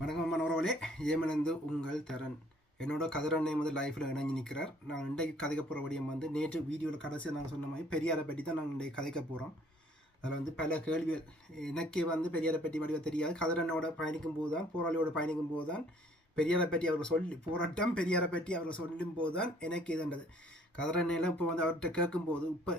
வணக்கம் மனோரவலே, ஏமனந்து உங்கள் தரன். என்னோட கதிரண்ணை வந்து லைஃப்பில் இணைஞ்சு நிற்கிறார். நான் இன்றைக்கு கதைக்க போகிற வடிவம் வந்து நேற்று வீடியோவில் கடைசியாக நாங்கள் சொன்ன மாதிரி பெரியாரை பற்றி தான் நாங்கள் இன்றைக்கு கதைக்க போகிறோம். அதில் வந்து பல கேள்விகள் எனக்கே வந்து பெரியாரை பற்றி வடிவம் தெரியாது. கதிரண்ணோட பயணிக்கும் போது தான், போராளியோட பயணிக்கும் போது தான் பெரியாரை பற்றி அவர்கள் போராட்டம் பெரியாரை பற்றி அவர்கள் சொல்லும் போது தான் எனக்கு இதுன்றது. கதிரண்ணையில் இப்போ வந்து அவர்கிட்ட கேட்கும்போது இப்போ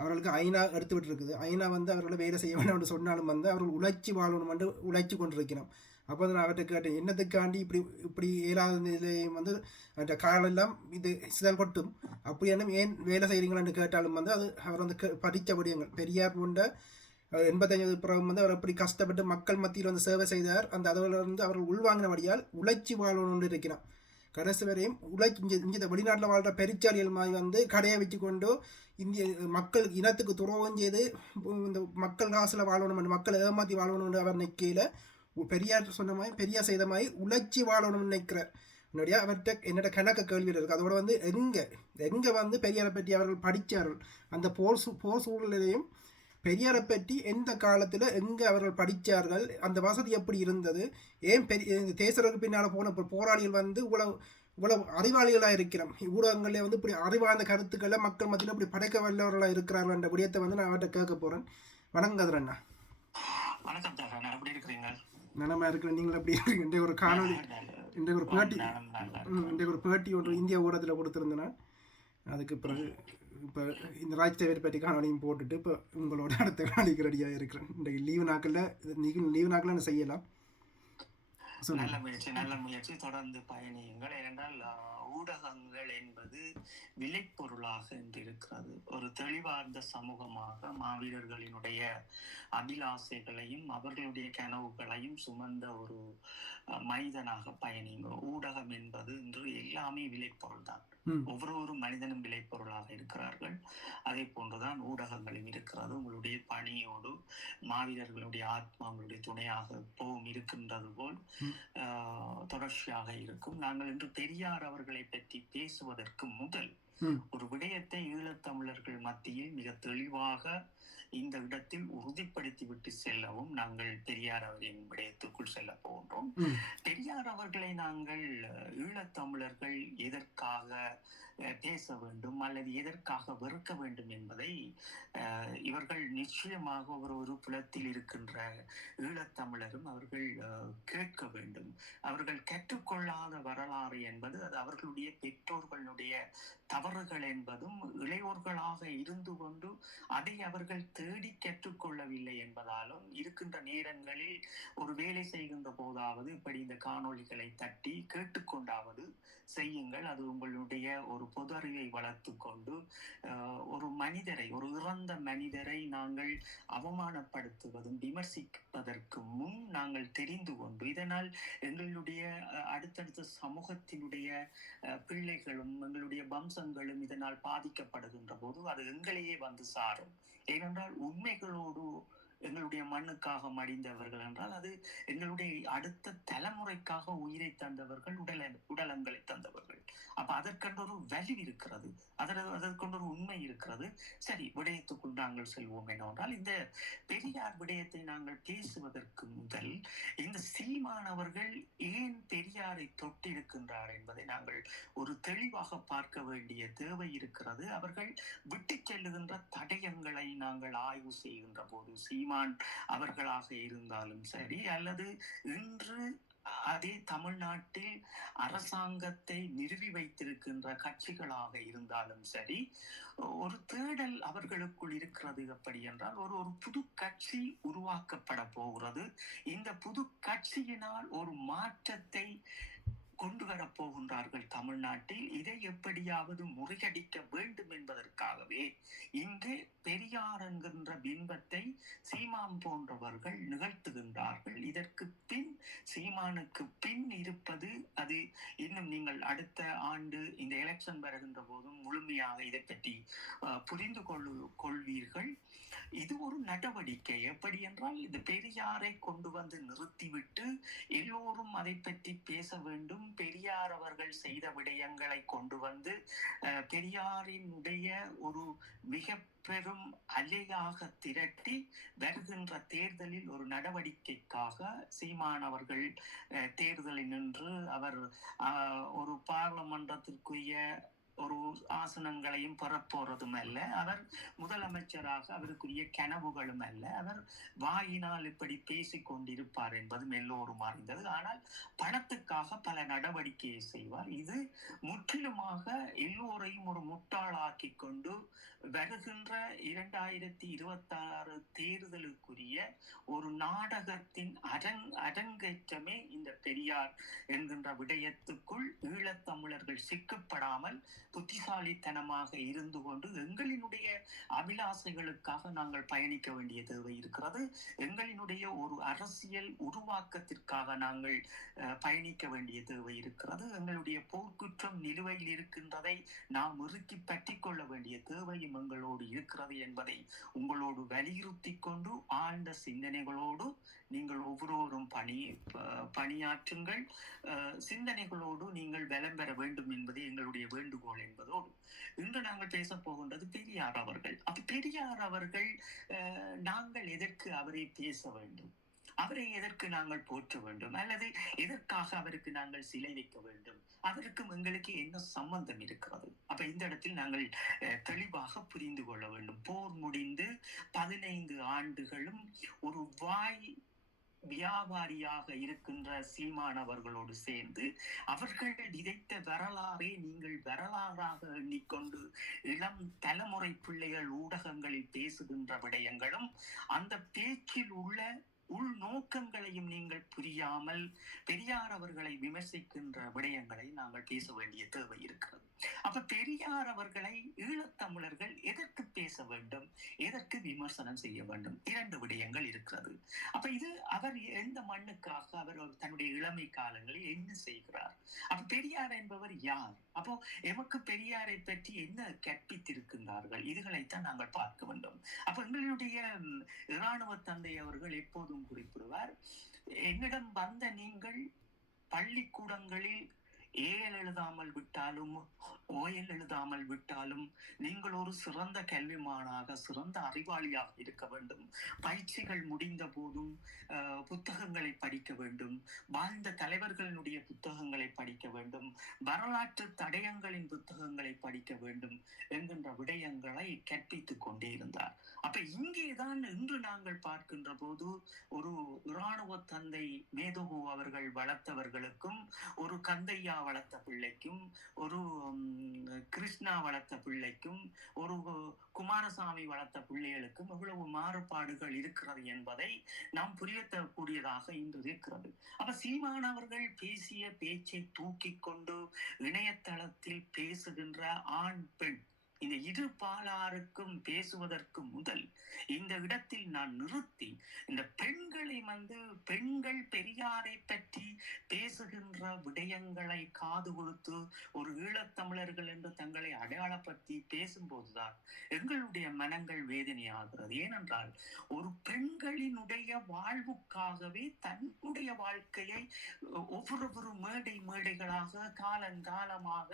அவர்களுக்கு ஐநா எடுத்து விட்டுருக்குது. ஐநா வந்து அவர்களை வேலை செய்ய வேணும் என்று சொன்னாலும் வந்து அவர்கள் உழைச்சி வாழணும் என்று உழைச்சி கொண்டிருக்கிறோம். அப்போ வந்து நான் அவர்கிட்ட கேட்டேன், என்னத்துக்காண்டி இப்படி இப்படி இயலாத நிலையும் வந்து அந்த காலெல்லாம் இது சிதல் கொட்டும் அப்படியான ஏன் வேலை செய்கிறீங்களான்னு கேட்டாலும் வந்து அது அவர் வந்து படித்த படியங்கள் பெரியார் போன்ற 85 பிறகு வந்து அவர் எப்படி கஷ்டப்பட்டு மக்கள் மத்தியில் வந்து சேவை செய்தார். அந்த அதில் வந்து அவர்கள் உள்வாங்கினபடியால் உழைச்சி வாழணும்னு இருக்கிறான். கடைசி வரையும் இங்கே வெளிநாட்டில் வாழ்கிற பெருச்சாலிகள் மாதிரி வந்து கடையை வச்சு கொண்டு இந்திய மக்கள் இனத்துக்கு துரோகம் செய்து இந்த மக்கள் காசில் வாழணும், மக்கள் ஏமாற்றி வாழணும்னு அவர் நிற்கையில் பெரியார் சொன்ன மாதிரி பெரியார் செய்த மாதிரி உழைச்சி வாழணும்னு நினைக்கிறார். என்னுடைய அவர்கிட்ட என்னோட கணக்கு கேள்வியில் இருக்குது. அதோட வந்து எங்கே வந்து பெரியாரை பற்றி அவர்கள் படித்தார்கள், அந்த போர் சூழலையும் பெரியாரை பற்றி எந்த காலத்தில் எங்கே அவர்கள் படித்தார்கள், அந்த வசதி எப்படி இருந்தது, ஏன் தேசருக்கு பின்னால் போன போராளிகள் வந்து இவ்வளவு அறிவாளிகளாக இருக்கிறோம், ஊடகங்களில் வந்து இப்படி அறிவார்ந்த கருத்துக்களை மக்கள் மத்தியில் இப்படி படைக்க வல்லவர்களாக இருக்கிறார்கள் என்ற விடயத்தை வந்து நான் அவர்கிட்ட கேட்க போகிறேன். வணக்கம் அண்ணா. வணக்கம் தரன், எப்படி இருக்கிறீங்க? நலமா இருக்கிறேன், நீங்கள் எப்படி இருக்கீங்க? இன்றைய ஒரு காணொலி, இன்றைய ஒரு பேட்டி ஒன்று இந்திய ஊடகத்தில் கொடுத்துருந்தேன். அதுக்கு பிறகு இப்போ இந்த ராஜ்தேவர் பற்றி காணொலியும் போட்டுட்டு இப்போ உங்களோட அடுத்த காணொலிக்கு ரெடியாக இருக்கிறேன். இன்றைக்கு லீவு நாட்களில் நான் செய்யலாம். நல்ல முயற்சி தொடர்ந்து பயணியுங்கள். ஏனென்றால் ஊடகங்கள் என்பது விலைப்பொருளாக என்று இருக்கிறது. ஒரு தெளிவார்ந்த சமூகமாக மாவீரர்களினுடைய அபிலாசைகளையும் அவர்களுடைய கனவுகளையும் சுமந்த ஒரு மனிதனாக பயணிங்க. ஊடகம் என்பது இன்று எல்லாமே விலைப்பொருள் தான். ஒவ்வொரு மனிதனும் விலைப்பொருளாக இருக்கிறார்கள். அதே போன்றுதான் ஊடகங்களும் இருக்கிறது. உங்களுடைய பணியோடு மாவீரர்களுடைய ஆத்மா உங்களுடைய துணையாக எப்பவும் இருக்கின்றது போல் தொடர்ச்சியாக இருக்கும். நாங்கள் இன்று பெரியார் அவர்களை பற்றி பேசுவதற்கு முதல் ஒரு விடயத்தை ஈழத்தமிழர்கள் மத்தியில் மிக தெளிவாக இந்த இடத்தில் உறுதிப்படுத்தி விட்டு செல்லவும் நாங்கள் பெரியார் அவரின் விடயத்துக்குள் செல்ல போன்றோம். பெரியார் அவர்களை நாங்கள் ஈழத்தமிழர்கள் எதற்காக பேச வேண்டும் அல்லது எதற்காக வெறுக்க வேண்டும் என்பதை இவர்கள் நிச்சயமாக ஒரு புலத்தில் இருக்கின்ற ஈழத்தமிழரும் அவர்கள் கேட்க வேண்டும். அவர்கள் கற்றுக்கொள்ளாத வரலாறு என்பது அது அவர்களுடைய பெற்றோர்களுடைய தவறுகள் என்பதும் இளையோர்களாக இருந்து கொண்டு அதை அவர்கள் தேடி கற்றுக்கொள்ளவில்லை என்பதாலும் இருக்கின்ற நேரங்களில் ஒரு வேலை செய்கின்ற போதாவது இப்படி இந்த காணொளிகளை தட்டி கேட்டுக்கொண்டாவது செய்யுங்கள். அது உங்களுடைய ஒரு பொது அறிவை வளர்த்து கொண்டு ஒரு மனிதரை, ஒரு இறந்த மனிதரை நாங்கள் அவமானப்படுத்துவதும் விமர்சிப்பதற்கு முன் நாங்கள் தெரிந்து கொண்டு இதனால் எங்களுடைய அடுத்தடுத்த சமூகத்தினுடைய பிள்ளைகளும் எங்களுடைய வம்சங்களும் இதனால் பாதிக்கப்படுகின்ற போது அது எங்களையே வந்து சாரும். ஏனென்றால் உண்மைகளோடு எங்களுடைய மண்ணுக்காக மடிந்தவர்கள் என்றால் அது எங்களுடைய அடுத்த தலைமுறைக்காக உயிரை தந்தவர்கள், உடலங்களை தந்தவர்கள். அப்ப அதற்கென்ற ஒரு வேல்யூ இருக்கிறது, அதற்கொண்டு ஒரு உண்மை இருக்கிறது. சரி, விடயத்துக்குள் நாங்கள் செல்வோம். என்னவென்றால் இந்த பெரியார் விடயத்தை நாங்கள் பேசுவதற்கு முதல் இந்த சீமானவர்கள் ஏன் பெரியாரை தொட்டிருக்கின்றார் என்பதை நாங்கள் ஒரு தெளிவாக பார்க்க வேண்டிய தேவை இருக்கிறது. அவர்கள் விட்டு செல்லுகின்ற தடயங்களை நாங்கள் ஆய்வு செய்கின்ற போது சீமான் அவர்களாக இருந்தாலும் சரி அல்லது இன்று அதே தமிழ்நாட்டில் அரசாங்கத்தை நிறுவி வைத்திருக்கின்ற கட்சிகளாக இருந்தாலும் சரி, ஒரு தேடல் அவர்களுக்குள் இருக்கிறது. எப்படி என்றால் ஒரு புது கட்சி உருவாக்கப்பட போகிறது. இந்த புது கட்சியினால் ஒரு மாற்றத்தை கொண்டு வரப்போகின்றார்கள் தமிழ்நாட்டில். இதை எப்படியாவது முறியடிக்க வேண்டும் என்பதற்காகவே இங்கு பெரியார் என்கின்ற பிம்பத்தை சீமான் போன்றவர்கள் நிகழ்த்துகின்றார்கள். இதற்கு பின் சீமானுக்கு பின் இருப்பது அது இன்னும் நீங்கள் அடுத்த ஆண்டு இந்த எலெக்ஷன் வருகின்ற போதும் முழுமையாக இதை பற்றி புரிந்து கொள்வீர்கள். இது ஒரு நடவடிக்கை. எப்படி என்றால் இந்த பெரியாரை கொண்டு வந்து நிறுத்திவிட்டு எல்லோரும் அதை பற்றி பேச வேண்டும். பெரியார் அவர்கள் செய்த விடயங்களை கொண்டு வந்து பெரியாரினுடைய ஒரு மிக பெரும் அலையாக திரட்டி வருகின்ற தேர்தலில் ஒரு நடவடிக்கைக்காக சீமான் அவர்கள் தேர்தலில் நின்று அவர் ஒரு பாராளுமன்றத்திற்குரிய ஒரு ஆசனங்களையும் பெறப்போறதும் அல்ல. அவர் முதலமைச்சராக அவருக்குரிய கனவுகளும் அல்ல. அவர் வாயினால் இப்படி பேசிக் கொண்டிருப்பார் என்பதும் எல்லோரும் அறிந்தது. ஆனால் பணத்துக்காக பல நடவடிக்கையை செய்வார். இது முற்றிலுமாக எல்லோரையும் ஒரு முட்டாளாக்கி கொண்டு வருகின்ற 2026 தேர்தலுக்குரிய ஒரு நாடகத்தின் அரங்கேற்றமே இந்த பெரியார் என்கின்ற விடயத்துக்குள் ஈழத்தமிழர்கள் சிக்கப்படாமல் புத்திசாலித்தனமாக இருந்து கொண்டு எங்களினுடைய அபிலாசைகளுக்காக நாங்கள் பயணிக்க வேண்டிய தேவை இருக்கிறது. எங்களினுடைய ஒரு அரசியல் உருவாக்கத்திற்காக நாங்கள் பயணிக்க வேண்டிய தேவை இருக்கிறது. எங்களுடைய போர்க்குற்றம் நிலுவையில் இருக்கின்றதை நாம் இறுக்கி பற்றி கொள்ள வேண்டிய தேவையும் எங்களோடு இருக்கிறது என்பதை உங்களோடு வலியுறுத்தி கொண்டு ஆழ்ந்த சிந்தனைகளோடு நீங்கள் ஒவ்வொருவரும் பணியாற்றுங்கள். சிந்தனைகளோடு நீங்கள் பலம் பெற வேண்டும் என்பது எங்களுடைய வேண்டுகோள் என்பதோடு இன்று நாங்கள் பேச போகின்றது பெரியார் அவர்கள். பெரியார் அவர்கள் நாங்கள் எதற்கு அவரை பேச வேண்டும், அவரை எதற்கு நாங்கள் போற்ற வேண்டும், அல்லது எதற்காக அவருக்கு நாங்கள் சிலை வைக்க வேண்டும், அதற்கும் எங்களுக்கு என்ன சம்பந்தம் இருக்கிறது? அப்ப இந்த இடத்தில் நாங்கள் தெளிவாக புரிந்து கொள்ள வேண்டும். போர் முடிந்து 15 ஆண்டுகளும் ஒரு வாய் வியாபாரியாக இருக்கின்ற சீமானவர்களோடு சேர்ந்து அவர்கள் விதைத்த வரலாறை நீங்கள் வரலாறாக எண்ணிக்கொண்டு இளம் தலைமுறை பிள்ளைகள் ஊடகங்களில் பேசுகின்ற விடயங்களும் அந்த பேச்சில் உள்ள உள்நோக்கங்களையும் நீங்கள் புரியாமல் பெரியார் அவர்களை விமர்சிக்கின்ற விடயங்களை நாங்கள் பேச வேண்டிய தேவை இருக்கிறது. அப்ப பெரியார் அவர்களை ஈழத்தமிழர்கள் எதற்கு பேச வேண்டும், எதற்கு விமர்சனம் செய்ய வேண்டும்? 2 விடயங்கள் இருக்கிறது. அப்ப இது அவர் எந்த மண்ணுக்காக அவர் தன்னுடைய இளமை காலங்களில் என்ன செய்கிறார்? அப்ப பெரியார் என்பவர் யார்? அப்போ எமக்கு பெரியாரை பற்றி என்ன கற்பித்திருக்கின்றார்கள்? இதுகளைத்தான் நாங்கள் பார்க்க வேண்டும். அப்ப எங்களுடைய இராணுவ தந்தை அவர்கள் எப்போதும் குறிப்பிடுவார், என்னிடம் வந்த நீங்கள் பள்ளிக்கூடங்களில் ஏஎல் எழுதாமல் விட்டாலும் ஓஎல் எழுதாமல் விட்டாலும் நீங்கள் ஒரு சிறந்த கல்விமானாக சிறந்த அறிவாளியாக இருக்க வேண்டும். பயிற்சிகள் முடிந்த போதும் புத்தகங்களை படிக்க வேண்டும், வாழ்ந்த தலைவர்களினுடைய புத்தகங்களை படிக்க வேண்டும், வரலாற்று தடயங்களின் புத்தகங்களை படிக்க வேண்டும் என்கின்ற விடயங்களை கற்பித்துக் கொண்டே இருந்தார். அப்ப இங்கேதான் இன்று நாங்கள் பார்க்கின்ற போது ஒரு இராணுவ தந்தை மேதகு அவர்கள் வளர்த்தவர்களுக்கும் ஒரு கந்தையா வளர்த்த பிள்ளைக்கும் ஒரு கிருஷ்ணா வளர்த்த பிள்ளைக்கும் ஒரு குமாரசாமி வளர்த்த பிள்ளைகளுக்கும் எவ்வளவு மாறுபாடுகள் இருக்கிறது என்பதை நாம் புரியக்கூடியதாக இன்று இருக்கிறது. அப்ப சீமானவர்கள் பேசிய பேச்சை தூக்கி கொண்டு இணையதளத்தில் பேசுகின்ற ஆண் பெண் இந்த இரு பாலாருக்கும் பேசுவதற்கு முதல் இந்த இடத்தில் நான் நிறுத்தி இந்த பெண்களை பெண்கள் பெரியாரை பற்றி பேசுகின்ற விடயங்களை காது கொடுத்து ஒரு ஈழத்தமிழர்கள் என்று தங்களை அடையாளப்படுத்தி பேசும்போதுதான் எங்களுடைய மனங்கள் வேதனையாகிறது. ஏனென்றால் ஒரு பெண்களினுடைய வாழ்வுக்காகவே தன்னுடைய வாழ்க்கையை ஒவ்வொரு மேடைகளாக காலங்காலமாக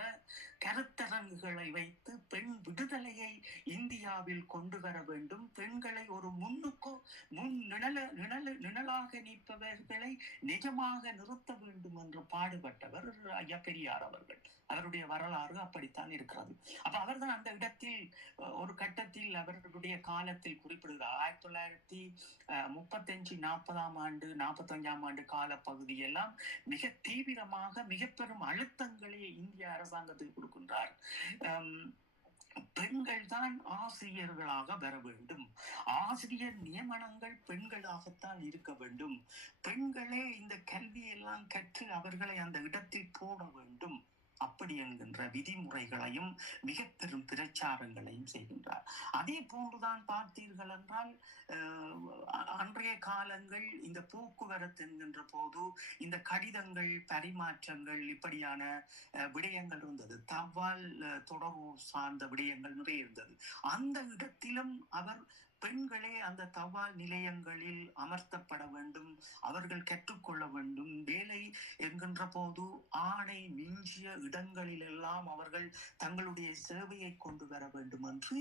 கருத்தரங்குகளை வைத்து பெண் விடுதலையை இந்தியாவில் கொண்டு வர வேண்டும், பெண்களை ஒரு நிழலாக நிற்பவர்களை நிஜமாக நிறுத்த வேண்டும் என்று பாடுபட்டவர் ஐயா பெரியார் அவர்கள். அவருடைய வரலாறு அப்படித்தான் இருக்கிறது. அப்ப அவர்தான் அந்த இடத்தில் ஒரு கட்டத்தில் அவர்களுடைய காலத்தில் குறிப்பிடுகிறார். 1935 45 ஆண்டு கால பகுதியெல்லாம் மிக தீவிரமாக மிக பெரும் அழுத்தங்களை இந்திய அரசாங்கத்துக்கு கொடுக்கின்றார். பெண்கள் தான் ஆசிரியர்களாக வர வேண்டும், ஆசிரியர் நியமனங்கள் பெண்களாகத்தான் இருக்க வேண்டும், பெண்களே இந்த கல்வியெல்லாம் கற்று அவர்களை அந்த இடத்தில் போட வேண்டும், அப்படி என்கின்ற விதிமுறைகளையும் மிக பெரும் பிரச்சாரங்களையும் செய்கின்றார். அதே போன்றுதான் பார்த்தீர்கள் என்றால் அன்றைய காலங்கள் இந்த போக்குவரத்து என்கின்ற போது இந்த கடிதங்கள் பரிமாற்றங்கள் இப்படியான விடயங்கள் இருந்தது, தபால் தொடர்பு சார்ந்த விடயங்கள் நிறைய இருந்தது. அந்த இடத்திலும் அவர் பெண்களே அந்த தபால் நிலையங்களில் அமர்த்தப்பட வேண்டும், அவர்கள் கற்றுக்கொள்ள வேண்டும். வேலை என்கின்ற போது ஆணை மிஞ்சிய இடங்களிலெல்லாம் அவர்கள் தங்களுடைய சேவையை கொண்டு வர வேண்டும் என்று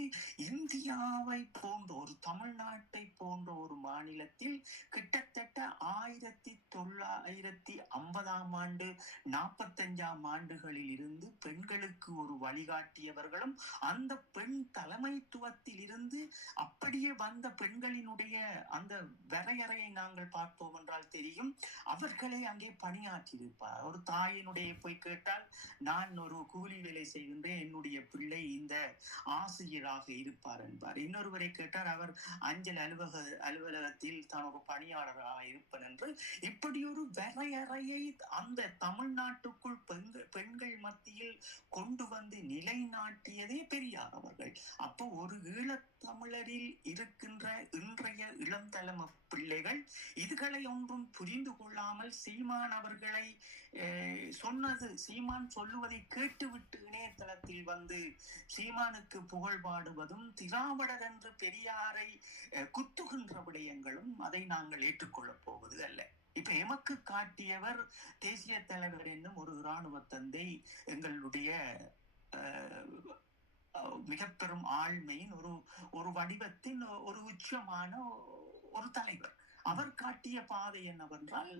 இந்தியாவை போன்ற ஒரு தமிழ்நாட்டை போன்ற ஒரு மாநிலத்தில் கிட்டத்தட்ட 1950ஆம் ஆண்டு 45ஆம் ஆண்டுகளில் இருந்து பெண்களுக்கு ஒரு வழிகாட்டியவர்களும் அந்த பெண் தலைமைத்துவத்தில் இருந்து அப்படியே வந்த பெண்களினுடைய அந்த வரையறையை நாங்கள் பார்ப்போம் என்றால் தெரியும். அவர்களே அங்கே பணியாற்றியிருப்பார். ஒரு தாயினுடைய போய் கேட்டால், நான் ஒரு கூலி வேலை செய்கின்றேன், என்னுடைய பிள்ளை இந்த ஆசிரியராக இருப்பார் என்பார். இன்னொருவரை கேட்டார், அவர் அஞ்சல் அலுவலகத்தில் தான் ஒரு பணியாளராக இருப்பார் என்று. இப்படி ஒரு வரையறையை அந்த தமிழ்நாட்டுக்குள் பெண்கள் மத்தியில் கொண்டு வந்து நிலைநாட்டியதே பெரியார் அவர்கள். அப்போ ஒரு ஈழத்தமிழரில் இருக்கின்ற இன்றைய இளம் தலைமை பிள்ளைகள் இதுகளை ஒன்றும் புரிந்து கொள்ளாமல் சீமான் அவர்களை சீமான் சொல்லுவதை கேட்டுவிட்டு இணையதளத்தில் வந்து சீமானுக்கு புகழ் பாடுவதும் திராவிடர் என்று பெரியாரை குத்துகின்ற விடயங்களும் அதை நாங்கள் ஏற்றுக்கொள்ளப் போவது அல்ல. இப்ப எமக்கு காட்டியவர் தேசிய தலைவர் என்னும் ஒரு இராணுவ தந்தை, எங்களுடைய மிக பெரும் ஆழ்மையின் ஒரு வடிவத்தின் ஒரு உச்சமான ஒரு தலைவர். அவர் காட்டிய பாதை என்னவென்றால்,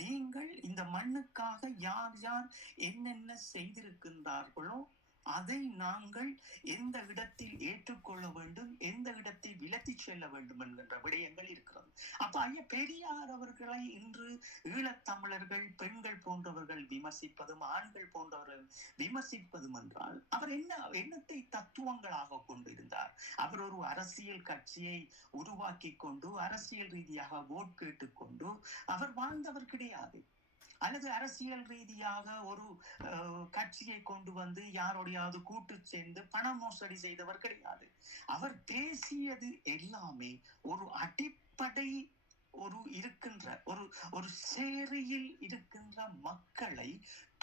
நீங்கள் இந்த மண்ணுக்காக யார் யார் என்னென்ன செய்திருக்கின்றார்களோ அதை நாங்கள் எந்த இடத்தில் ஏற்றுக்கொள்ள வேண்டும், எந்த இடத்தில் விலத்தி செல்ல வேண்டும் என்கின்ற விடயங்கள் இருக்கிறது. அப்ப ஐயா பெரியார் அவர்களை இன்று ஈழத்தமிழர்கள், பெண்கள் போன்றவர்கள் விமர்சிப்பதும் ஆண்கள் போன்றவர்கள் விமர்சிப்பதும் என்றால், அவர் என்னத்தை தத்துவங்களாக கொண்டிருந்தார்? அவர் ஒரு அரசியல் கட்சியை உருவாக்கி கொண்டு அரசியல் ரீதியாக ஓட் கேட்டுக்கொண்டு அவர் வாழ்ந்தவர் கிடையாது. அல்லது அரசியல் ரீதியாக ஒரு கட்சியை கொண்டு வந்து யாரோடையாவது கூட்டு சேர்ந்து பண மோசடி செய்தவர் கிடையாது. அவர் பேசியது எல்லாமே ஒரு அடிப்படை ஒரு இருக்கின்ற ஒரு சேரியில் இருக்கின்ற மக்களை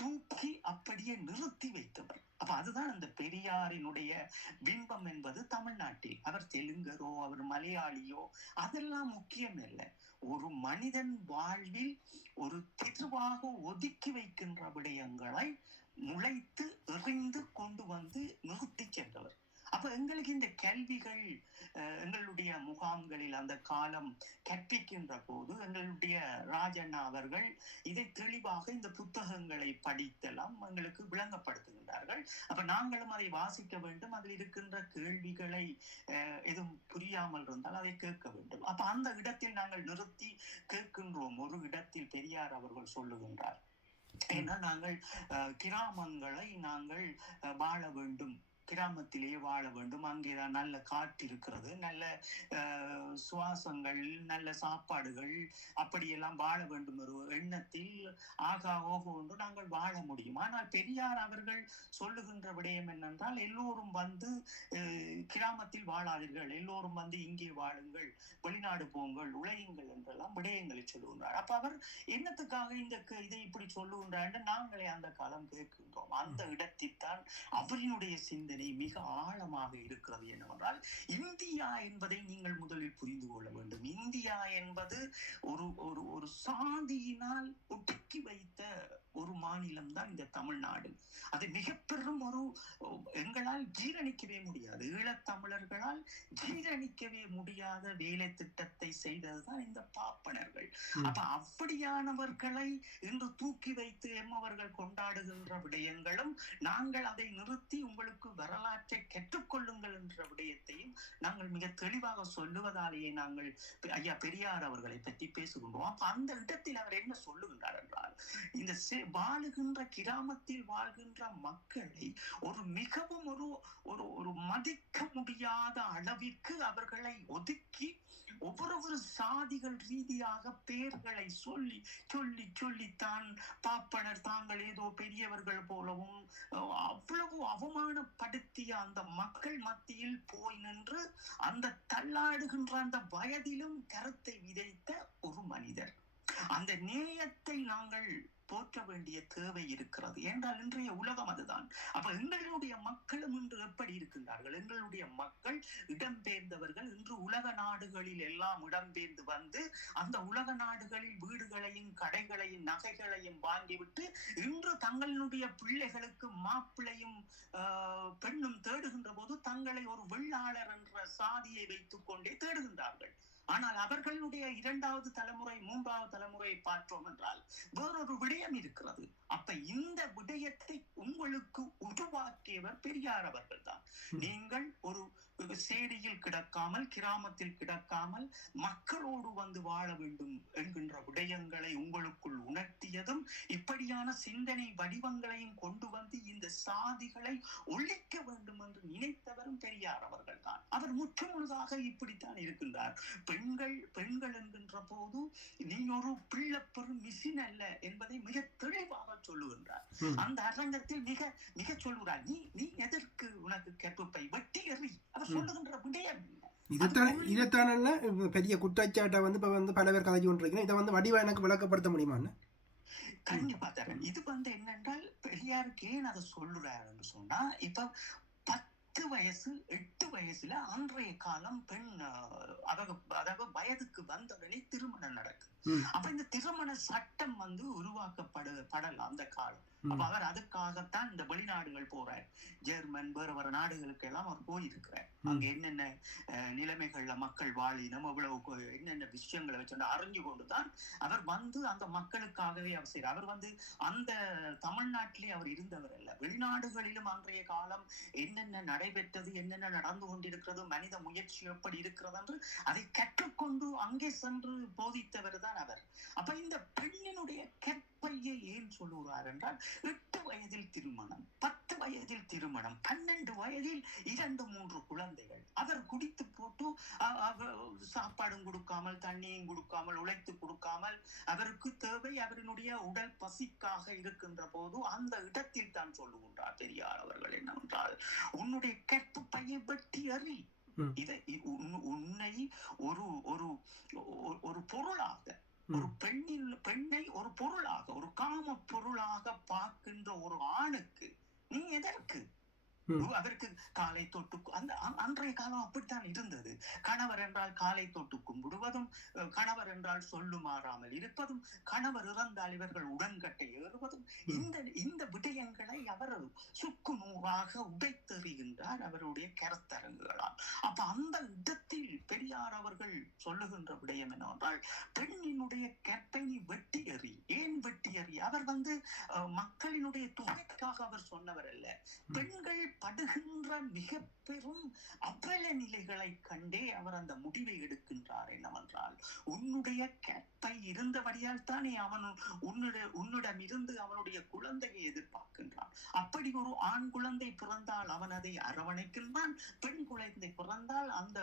தூக்கி அப்படியே நிறுத்தி வைத்தவர். அப்ப அதுதான் அந்த பெரியாரினுடைய பிம்பம் என்பது. தமிழ்நாட்டில் அவர் தெலுங்கரோ அவர் மலையாளியோ அதெல்லாம் முக்கியம் இல்லை. ஒரு மனிதன் வாழ்வில் ஒரு தெருவாக ஒதுக்கி வைக்கின்ற விடயங்களை முளைத்து எறிந்து கொண்டு வந்து நிறுத்தி சென்றவர். அப்ப எங்களுக்கு இந்த கல்விகள் எங்களுடைய முகாம்களில் அந்த காலம் கற்பிக்கின்ற போது எங்களுடைய ராஜண்ணா அவர்கள் இதை தெளிவாக இந்த புத்தகங்களை படித்தெல்லாம் எங்களுக்கு விளங்கப்படுத்துகின்றார்கள். அப்ப நாங்களும் அதை வாசிக்க வேண்டும். அதில் இருக்கின்ற கேள்விகளை எதுவும் புரியாமல் இருந்தால் அதை கேட்க வேண்டும். அப்ப அந்த இடத்தில் நாங்கள் நிறுத்தி கேட்கின்றோம். ஒரு இடத்தில் பெரியார் அவர்கள் சொல்லுகின்றார், ஏன்னா நாங்கள் கிராமங்களை நாங்கள் வாழ வேண்டும், கிராமத்திலேயே வாழ வேண்டும், அங்கேதான் நல்ல காற்று இருக்கிறது, நல்ல சுவாசங்கள், நல்ல சாப்பாடுகள், அப்படியெல்லாம் வாழ வேண்டும் ஒரு எண்ணத்தில் ஆகா ஓகோ என்று நாங்கள் வாழ முடியும். ஆனால் பெரியார் அவர்கள் சொல்லுகின்ற விடயம் என்னென்றால், எல்லோரும் வந்து கிராமத்தில் வாழாதீர்கள், எல்லோரும் வந்து இங்கே வாழுங்கள், வெளிநாடு போங்கள், உழையுங்கள் என்றெல்லாம் விடயங்களை சொல்லுகின்றார். அப்ப அவர் என்னத்துக்காக இதை இப்படி சொல்லுகின்றார் என்று நாங்களே அந்த காலம் கேட்கின்றோம். அந்த இடத்தில் தான் அவரினுடைய சிந்தனை மிக ஆழமாக இருக்கிறது. என்னவென்றால், இந்தியா என்பதை நீங்கள் முதலில் புரிந்து கொள்ள வேண்டும். இந்தியா என்பது ஒரு சாதியினால் ஒடுக்கி வைத்த ஒரு மாநிலம் தான் இந்த தமிழ்நாடு. அது மிக பெரும் எங்களால் ஜீரணிக்கவே முடியாது, ஈழத்தமிழர்களால் ஜீரணிக்கவே முடியாத வேலை திட்டத்தை செய்ததுதான் இந்த பாப்பனர்கள். அப்ப அப்படியானவர்களை இன்று தூக்கி வைத்து எம்மவர்கள் கொண்டாடுகின்ற விடயங்களும் நாங்கள் அதை நிறுத்தி உங்களுக்கு வரலாற்றை கற்றுக்கொள்ளுங்கள் என்ற விடயத்தையும் நாங்கள் மிக தெளிவாக சொல்லுவதாலேயே நாங்கள் ஐயா பெரியார் அவர்களை பற்றி பேசுகின்றோம். அப்ப அந்த இடத்தில் அவர் என்ன சொல்லுகின்றார் என்றால், இந்த வாழுகின்ற கிராமத்தில் வாழ்கின்ற மக்களை ஒரு மிகவும் ஒரு மதிக்க முடியாத அளவிற்கு அவர்களை ஒதுக்கி ஒவ்வொரு சாதிகள் ரீதியாக பெயர்களை சொல்லி சொல்லி சொல்லித்தான் பாப்பனர் தாங்கள் ஏதோ பெரியவர்கள் போலவும் அவ்வளவு அவமானப்படுத்திய அந்த மக்கள் மத்தியில் போய் நின்று அந்த தள்ளாடுகின்ற அந்த வயதிலும் கருத்தை விதைத்த ஒரு மனிதர். அந்த நேயத்தை நாங்கள் போற்ற வேண்டிய தேவை இருக்கிறது. என்றால் இன்றைய உலகம் அதுதான். அப்ப எங்களுடைய மக்களும் இன்று எப்படி இருக்கின்றார்கள்? எங்களுடைய மக்கள் இடம்பெயர்ந்தவர்கள் இன்று உலக நாடுகளில் எல்லாம் இடம்பெயர்ந்து வந்து அந்த உலக நாடுகளில் வீடுகளையும் கடைகளையும் நகைகளையும் வாங்கிவிட்டு இன்று தங்களுடைய பிள்ளைகளுக்கு மாப்பிள்ளையும் பெண்ணும் தேடுகின்ற போது தங்களை ஒரு வெள்ளாளர் என்ற சாதியை வைத்துக் கொண்டே தேடுகின்றார்கள். ஆனால் அவர்களுடைய 2வது தலைமுறை 3வது தலைமுறையை பார்த்தோம் என்றால் வேறொரு விடயம் இருக்கிறது. அப்ப இந்த விடயத்தை உங்களுக்கு உருவாக்கியவர் பெரியார் அவர்கள் தான். நீங்கள் ஒரு சேரியில் கிடக்காமல் கிராமத்தில் கிடக்காமல் மக்களோடு வந்து வாழ வேண்டும் என்கின்ற விடயங்களை உங்களுக்குள் உணர்த்தியதும் இப்படியான சிந்தனை வடிவங்களையும் கொண்டு வந்து இந்த சாதிகளை ஒழிக்க வேண்டும் என்று நினைத்தவரும் பெரியார் அவர்கள் தான். அவர் முற்றுமுழுதாக இப்படித்தான் இருக்கின்றார். பெண்கள் என்கின்ற போது நீ ஒரு பிள்ளை பெறும் மிஷின் அல்ல என்பதை மிக தெளிவாக சொல்லுகின்றார். அந்த அரங்கத்தில் மிக மிக சொல்லுகிறார், நீ எதற்கு உனக்கு கற்பப்பை வெட்டி எறி. அவர் சொல்லுகின்ற விடயம் இதைத்தான பெரிய குற்றச்சாட்டை வந்து இப்ப வந்து பல பேர் கதைச்சு கொண்டிருக்கிறேன். இதை வந்து வடிவா எனக்கு விளக்கப்படுத்த முடியுமான்னு கண்டிப்பா தரேன். இது வந்து என்னென்றால் பெரியாருக்கு ஏன் அதை சொல்லுறாருன்னு சொன்னா, இப்ப 10 வயசு 8 வயசுல அன்றைய காலம் பெண் அதாவது வயதுக்கு வந்தவுடனே திருமணம் நடக்குது. அப்ப இந்த திருமண சட்டம் வந்து உருவாக்கப்படல அந்த காலம். அப்ப அவர் அதுக்காகத்தான் இந்த வெளிநாடுகள் போறார். ஜெர்மன் வேற நாடுகளுக்கு எல்லாம் அவர் போயிருக்கிறார். அங்க என்னென்ன நிலைமைகள்ல மக்கள் வாழினம் அவ்வளவு என்னென்ன விஷயங்களை வச்சு அறிஞ்சு கொண்டுதான் அவர் வந்து அந்த மக்களுக்காகவே அவர் செய்யறார். அவர் வந்து அந்த தமிழ்நாட்டிலே அவர் இருந்தவர் அல்ல. வெளிநாடுகளிலும் அன்றைய காலம் என்னென்ன நடைபெற்றது, என்னென்ன நடந்து கொண்டிருக்கிறது, மனித முயற்சி எப்படி இருக்கிறது என்று அதை கற்றுக்கொண்டு அங்கே சென்று போதித்தவர் தான் அவர். அப்ப இந்த பெண்ணினுடைய கற்பையை ஏன் சொல்லுகிறார் என்றால், 8 வயதில் திருமணம், 10 வயதில் திருமணம், 12 வயதில் 2-3 குழந்தைகள். அவர் குடித்து போட்டு சாப்பாடும் கொடுக்காமல் தண்ணியும் கொடுக்காமல் உழைத்து கொடுக்காமல் அவருக்கு தேவை அவருடைய உடல் பசிக்காக இருக்கின்ற போது அந்த இடத்தில் தான் சொல்லுகின்றார் பெரியார் அவர்கள் என்னவென்றால், உன்னுடைய கற்பு பையை வெட்டி அறி. இதை உன்னை ஒரு பொருளாக, ஒரு பெண்ணை ஒரு பொருளாக, ஒரு காம பொருளாக பார்க்கின்ற ஒரு ஆணுக்கு நீ எதற்கு? அதற்கு காலை தொட்டு அந்த அன்றைய காலம் அப்படித்தான் இருந்தது. கணவர் என்றால் காலை தொட்டு கும்பிடுவதும், கணவர் என்றால் சொல்லு மாறாமல் இருப்பதும், கணவர் இறந்தால் இவர்கள் உடன்கட்டை ஏறுவதும், இந்த விடயங்களை அவர் சுக்கு நூறாக உடைத்தெறிகின்றார் அவருடைய கருத்தரங்குகளால். அப்ப அந்த இடத்தில் பெரியார் அவர்கள் சொல்லுகின்ற விடயம் என்னவென்றால், பெண்ணினுடைய கற்பை நீ வெட்டி எறி. ஏன் வெட்டி எறி? அவர் வந்து மக்களினுடைய தொகைக்காக அவர் சொன்னவர் அல்ல. பெண்கள் படுகின்ற மிக பெரும் அவல நிலைகளை கண்டே அவர் அந்த முடிவை எடுக்கின்றார். என்னவென்றால், உன்னுடைய கற்பை இருந்தபடியால் தானே அவன் உன்னிடம் இருந்து அவனுடைய குழந்தையை எதிர்பார்க்கின்றான். அப்படி ஒரு ஆண் குழந்தை பிறந்தால் அவன் அதை அரவணைக்கின்றான். பெண் குழந்தை பிறந்தால் அந்த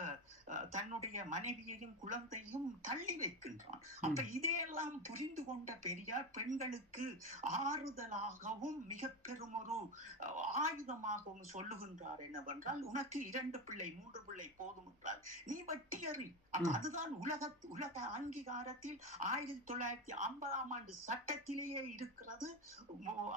தன்னுடைய மனைவியையும் குழந்தையும் தள்ளி வைக்கின்றான். அப்ப இதையெல்லாம் புரிந்து கொண்ட பெரியார் பெண்களுக்கு ஆறுதலாகவும் மிக பெரும் ஒரு ஆயுதமாகவும் சொல்லுகின்றார். என்னவென்றால், உனக்கு 2 பிள்ளை 3 பிள்ளை போதும் என்றால் நீ வெட்டி எறி. அதுதான் உலக அங்கீகாரத்தில் 1950ஆம் ஆண்டு சட்டத்திலேயே இருக்கிறது.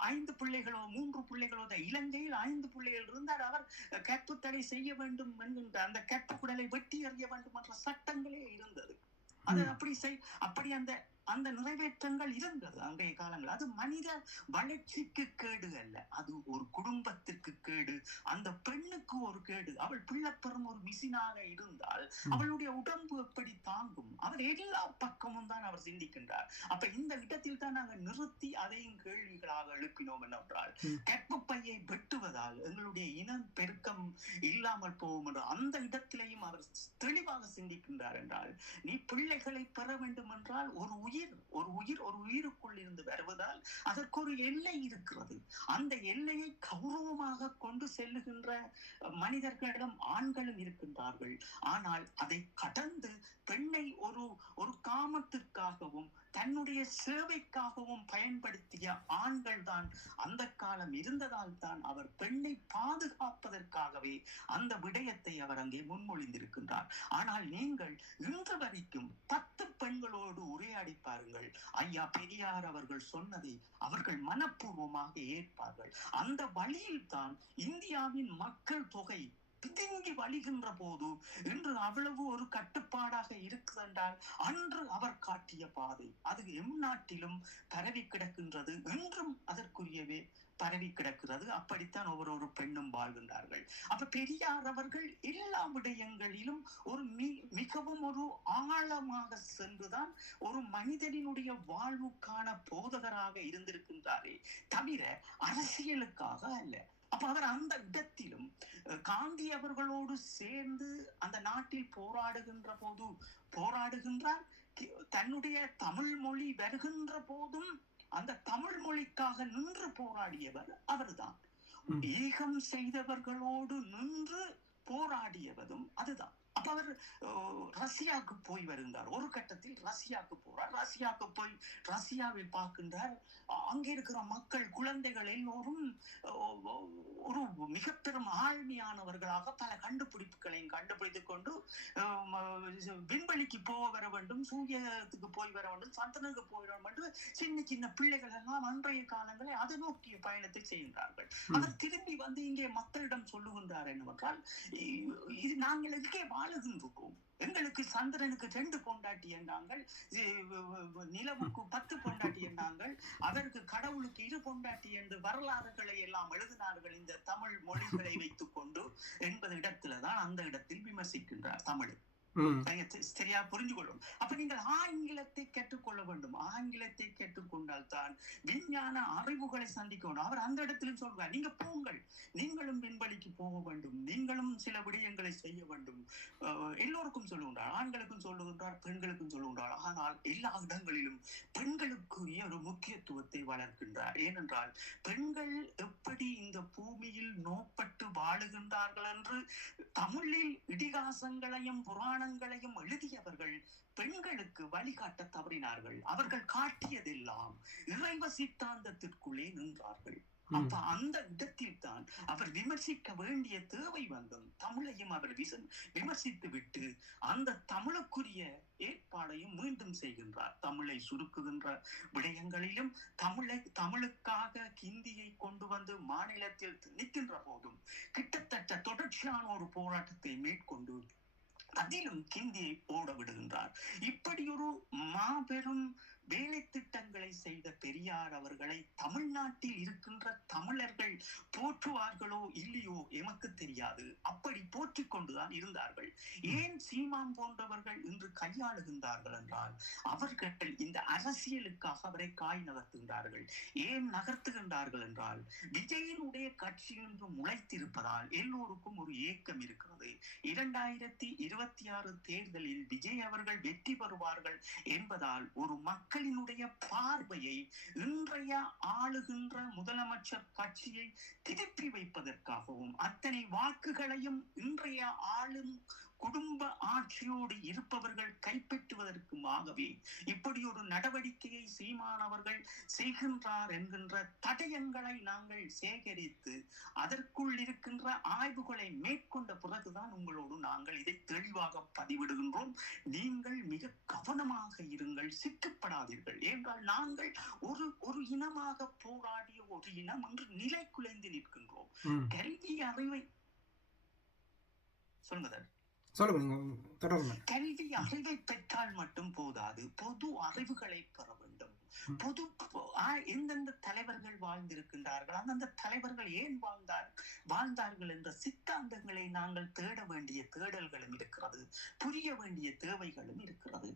5 பிள்ளைகளோ 3 பிள்ளைகளோ, இலங்கையில் 5 பிள்ளைகள் இருந்தால் அவர் கற்பு தடை செய்ய வேண்டும் என்கின்ற அந்த கற்பு குடலை வெட்டி எறிய வேண்டும் என்ற சட்டங்களே இருந்தது. அது அப்படி அந்த நிறைவேற்றங்கள் இருந்தது அன்றைய காலங்கள். அது மனித வளர்ச்சிக்கு கேடு அல்ல, அது ஒரு குடும்பத்திற்கு கேடு, அந்த பெண்ணுக்கு ஒரு கேடு. அவள் பிள்ளைப்பெறும் ஒரு மிஷினாக இருந்தால் அவளுடைய உடம்பு எப்படி தாங்கும்? அவர் எல்லா பக்கமும் தான் அவர் சிந்திக்கின்றார். அப்ப இந்த இடத்தில் தான் நாங்கள் நிறுத்தி அதையும் கேள்விகளாக எழுப்பினோம். என்னவென்றால், கற்பப்பையை வெட்டுவதால் எங்களுடைய இனம் பெருக்கம் இல்லாமல் போகும் என்று அந்த இடத்திலேயும் அவர் தெளிவாக சிந்திக்கின்றார். என்றால், நீ பிள்ளைகளை பெற வேண்டும் என்றால் ஒரு உயிருக்குள் இருந்து வருவதால் அதற்கு ஒரு எல்லை இருக்கிறது. அந்த எல்லையை கௌரவமாக கொண்டு செல்லுகின்ற மனிதர்களிடம் ஆண்களும் இருக்கின்றார்கள். ஆனால் அதை கடந்து பெண்ணை ஒரு காமத்திற்காகவும் தன்னுடைய சேவைக்காகவும் பயன்படுத்திய ஆண்கள் தான் அந்த காலம் இருந்ததால் தான் அவர் பெண்ணை பாதுகாப்பதற்காகவே அந்த விடயத்தை அவர் அங்கே முன்மொழிந்திருக்கின்றார். ஆனால் நீங்கள் இன்று வரைக்கும் 10 பெண்களோடு உரையாடி பாருங்கள், ஐயா பெரியார் அவர்கள் சொன்னதை அவர்கள் மனப்பூர்வமாக ஏற்பார்கள். அந்த வழியில் தான் இந்தியாவின் மக்கள் தொகை பிதுங்கி வழிகின்ற போது இன்று அவ்வளவு ஒரு கட்டுப்பாடாக இருக்குதென்றால் அன்று அவர் காட்டிய பாதை அது எம் நாட்டிலும் பரவி கிடக்கின்றது, இன்றும் அதற்குரியவே பரவி கிடக்கிறது. அப்படித்தான் ஒவ்வொரு பெண்ணும் வாழ்கின்றார்கள். அப்ப பெரியார் அவர்கள் எல்லா விடயங்களிலும் ஒரு மிகவும் ஒரு ஆழமாக சென்றுதான் ஒரு மனிதனினுடைய வாழ்வுக்கான போதகராக இருந்திருக்கின்றாரே தவிர அரசியலுக்காக அல்ல. அப்ப அவர் அந்த இடத்திலும் காந்தி அவர்களோடு சேர்ந்து அந்த நாட்டில் போராடுகின்ற போது போராடுகின்றார். தன்னுடைய தமிழ் மொழி வருகின்ற போதும் அந்த தமிழ் மொழிக்காக நின்று போராடியவர் அவர்தான். ஈகம் செய்தவர்களோடு நின்று போராடியவதும் அதுதான். அப்ப அவர் ரஷ்யாவுக்கு போய் வருகிறார். ஒரு கட்டத்தில் ரஷ்யாவுக்கு போறார். ரஷ்யாவுக்கு போய் ரஷ்யாவில் பார்க்கின்றார். அங்கே இருக்கிற மக்கள் குழந்தைகள் எல்லோரும் ஒரு மிக பெரும் ஆழ்மையானவர்களாக பல கண்டுபிடிப்புகளையும் கண்டுபிடித்துக் கொண்டு விண்வெளிக்கு போக வர வேண்டும், சூரியத்துக்கு போய் வர வேண்டும், சந்திரனுக்கு போய் வர வேண்டும். சின்ன சின்ன பிள்ளைகள் எல்லாம் அன்றைய காலங்களை அதை நோக்கிய பயணத்தை செய்கின்றார்கள். அவர் திரும்பி வந்து இங்கே மக்களிடம் சொல்லுகின்றார் என்னவென்றால், இது நாங்கள் எங்கே வாழுகின்றோம், எங்களுக்கு சந்திரனுக்கு 2 பொண்டாட்டி என்றாங்கள், நிலவுக்கு 10 பொண்டாட்டி என்றாங்கள், அதற்கு கடவுளுக்கு 2 பொண்டாட்டி என்று வரலாறுகளை எல்லாம் எழுதினார்கள் இந்த தமிழ் மொழிகளை வைத்துக் கொண்டு என்பது இடத்துலதான் அந்த இடத்தில் விமர்சிக்கின்றார் தமிழை. சரியா புரிஞ்சு கொள்ளும். அப்ப நீங்கள் ஆங்கிலத்தை கற்றுக்கொள்ள வேண்டும். ஆங்கிலத்தை கற்றுக்கொண்டால் தான் விஞ்ஞான அறிவுகளை சந்திக்க வேண்டும். அவர் அந்த இடத்திலும் சொல்றார், நீங்க போங்கள், நீங்களும் விண்வெளிக்கு போக வேண்டும், நீங்களும் சில விடயங்களை செய்ய வேண்டும். எல்லோருக்கும் சொல்லுகின்றார், ஆண்களுக்கும் சொல்லுகின்றார், பெண்களுக்கும் சொல்லுகின்றார். ஆனால் எல்லா இடங்களிலும் பெண்களுக்குரிய ஒரு முக்கியத்துவத்தை வளர்க்கின்றார். ஏனென்றால் பெண்கள் எப்படி இந்த பூமியில் நோப்பட்டு வாழுகின்றார்கள் என்று தமிழில் இதிகாசங்களையும் புராணங்களையும் எழுதியவர்கள் பெண்களுக்கு வழிகாட்ட தவறினார்கள். அவர்கள் காட்டியதெல்லாம் இறைவ சித்தாந்தத்திற்குள்ளே நின்றார்கள். அப்ப அந்த இடத்தில் தான் அவர் விமர்சிக்க வேண்டிய தேவை வந்தும் தமிழையும் அவர் விமர்சித்து விட்டு அந்த தமிழுக்குரிய ஏற்பாடையும் மீண்டும் செய்கின்றார். தமிழை சுருக்குகின்ற விடயங்களிலும் தமிழுக்காக ஹிந்தியை கொண்டு வந்து மாநிலத்தில் நிற்கின்ற போதும் கிட்டத்தட்ட தொடர்ச்சியான ஒரு போராட்டத்தை மேற்கொண்டு அதிலும் ஹிந்தியை ஓட விடுகின்றார். இப்படி ஒரு மாபெரும் வேலை திட்டங்களை செய்த பெரியார் அவர்களை தமிழ்நாட்டில் இருக்கின்ற தமிழர்கள் போற்றுவார்களோ இல்லையோ எமக்கு தெரியாது. அப்படி போற்றிக் கொண்டுதான் இருந்தார்கள். ஏன் சீமான் போன்றவர்கள் இன்று கையாளுகின்றார்கள் என்றால் அவர்கள் இந்த அரசியலுக்காக அவரை காய் நகர்த்துகின்றார்கள். ஏன் நகர்த்துகின்றார்கள் என்றால் விஜயனுடைய கட்சி என்று முளைத்திருப்பதால் எல்லோருக்கும் ஒரு ஏக்கம் இருக்கிறது. 2026 தேர்தலில் விஜய் அவர்கள் வெற்றி பெறுவார்கள் என்பதால் ஒரு மக்களினுடைய பார்வையை இன்றைய ஆளுகின்ற முதலமைச்சர் கட்சியை திருப்பி வைப்பதற்காகவும் அத்தனை வாக்குகளையும் இன்றைய ஆளும் குடும்ப ஆட்சியோடு இருப்பவர்கள் கைப்பற்றுவதற்குமாகவே இப்படி ஒரு நடவடிக்கையை சீமான் அவர்கள் செய்கின்றார் என்கின்ற தடயங்களை நாங்கள் சேகரித்து அதற்குள் இருக்கின்ற ஆய்வுகளை மேற்கொண்ட பிறகுதான் உங்களோடு நாங்கள் இதை தெளிவாக பதிவிடுகின்றோம். நீங்கள் மிக கவனமாக இருங்கள், சிக்கப்படாதீர்கள். ஏனென்றால் நாங்கள் ஒரு இனமாக போராடிய ஒரு இனம் என்று நிலை குலைந்து நிற்கின்றோம். கல்வி அறிவை சொல்லுங்கள். கல்வி அறிவை பெற்றால் மட்டும் போதாது, பொது அறிவுகளை பெற வேண்டும். பொது எந்தெந்த தலைவர்கள் வாழ்ந்திருக்கின்றார்கள், அந்தந்த தலைவர்கள் ஏன் வாழ்ந்தார்கள் என்ற சித்தாந்தங்களை நாங்கள் தேட வேண்டிய தேடல்களும் இருக்கிறது, புரிய வேண்டிய தேவைகளும் இருக்கிறது.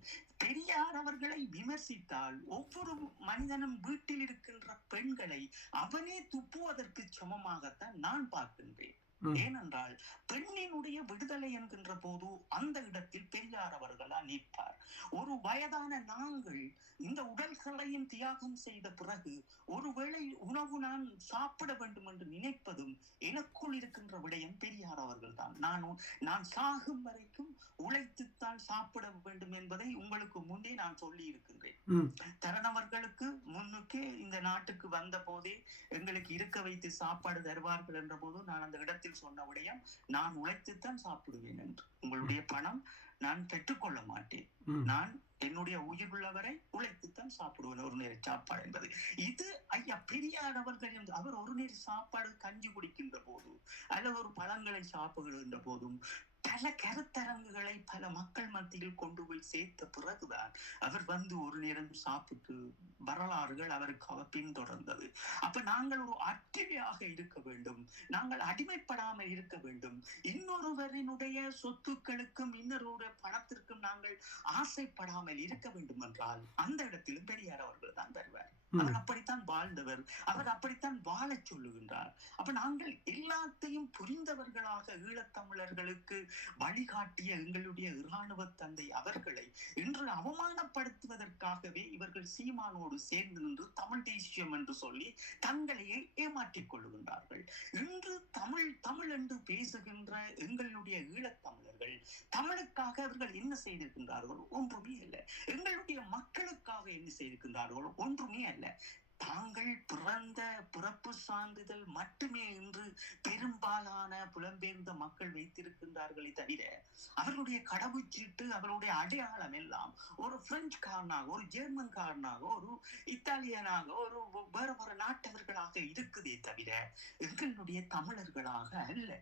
பெரியார் அவர்களை விமர்சித்தால் ஒவ்வொரு மனிதனும் வீட்டில் இருக்கின்ற பெண்களை அவனே துப்புவதற்கு சமமாகத்தான் நான் பார்க்கின்றேன். ஏனென்றால் பெண்ணினுடைய விடுதலை என்கின்ற போது அந்த இடத்தில் பெரியார் அவர்களா நிற்பார். ஒரு வயதான நாங்கள் இந்த உடல்களையும் தியாகம் செய்த பிறகு ஒருவேளை உணவு நான் சாப்பிட வேண்டும் என்று நினைப்பதும் எனக்குள் இருக்கின்ற விடயம் பெரியார் அவர்கள் தான். நான் சாகும் வரைக்கும் உழைத்துத்தான் சாப்பிட வேண்டும் என்பதை உங்களுக்கு முன்னே நான் சொல்லி இருக்கின்றேன். தரணவர்களுக்கு முன்னுக்கே இந்த நாட்டுக்கு வந்த போதே எங்களுக்கு இருக்க வைத்து சாப்பாடு தருவார்கள் என்ற போது நான் அந்த இடத்தில் சொன்ன விடயம், நான் உழைத்துத்தான் சாப்பிடுவேன் என்று. உங்களுடைய பணம் நான் பெற்றுக்கொள்ள மாட்டேன், நான் என்னுடைய உயிருள்ளவரை உழைத்துத்தான் சாப்பிடுவேன் ஒரு நேர சாப்பாடு என்பது. இது ஐயா பெரியார் அவர்கள் அவர் ஒரு நேர சாப்பாடு கஞ்சி குடிக்கின்ற போது அல்லது ஒரு பழங்களை சாப்பிடுகின்ற போதும் பல கருத்தரங்குகளை பல மக்கள் மத்தியில் கொண்டு போய் சேர்த்த பிறகுதான் அவர் வந்து ஒரு நேரம் சாப்பிட்டு வரலாறுகள் அவருக்காக பின்தொடர்ந்தது. அப்ப நாங்கள் ஒரு அடிமையாக இருக்க வேண்டும், நாங்கள் அடிமைப்படாமல் இருக்க வேண்டும். இன்னொருவரினுடைய சொத்துக்களுக்கும் இன்னொரு பணத்திற்கும் நாங்கள் ஆசைப்படாமல் இருக்க வேண்டும் என்றால் அந்த இடத்திலும் பெரியார் அவர்கள் தான் வருவார். அவர் அப்படித்தான் வாழ்ந்தவர், அவர் அப்படித்தான் வாழ சொல்லுகின்றார். அப்ப நாங்கள் எல்லாத்தையும் புரிந்தவர்களாக ஈழத்தமிழர்களுக்கு வழிகாட்டிய எங்களுடைய இராணுவ தந்தை அவர்களை இன்று அவமானப்படுத்துவதற்காகவே இவர்கள் சீமானோடு சேர்ந்து நின்று தமிழ் தேசியம் என்று சொல்லி தங்களையே ஏமாற்றிக் கொள்ளுகின்றார்கள். இன்று தமிழ் என்று பேசுகின்ற எங்களுடைய ஈழத்தமிழர்கள் தமிழுக்காக அவர்கள் என்ன செய்திருக்கின்றார்கள்? ஒன்றுமே அல்ல. எங்களுடைய மக்களுக்காக என்ன செய்திருக்கின்றார்கள்? ஒன்றுமே அல்ல. தாங்கள் பிறந்த பிறப்பு சான்றிதழ் மட்டுமே இன்று பெரும்பாலான புலம்பெயர்ந்த மக்கள் வைத்திருக்கின்றார்களே தவிர அவர்களுடைய கடவுச்சீட்டு, அவருடைய அடையாளம் எல்லாம் ஒரு பிரெஞ்சுக்காரனாக, ஒரு ஜெர்மன்காரனாக, ஒரு இத்தாலியனாக, ஒரு வேறு நாட்டவர்களாக இருக்குதே தவிர எங்களுடைய தமிழர்களாக அல்ல.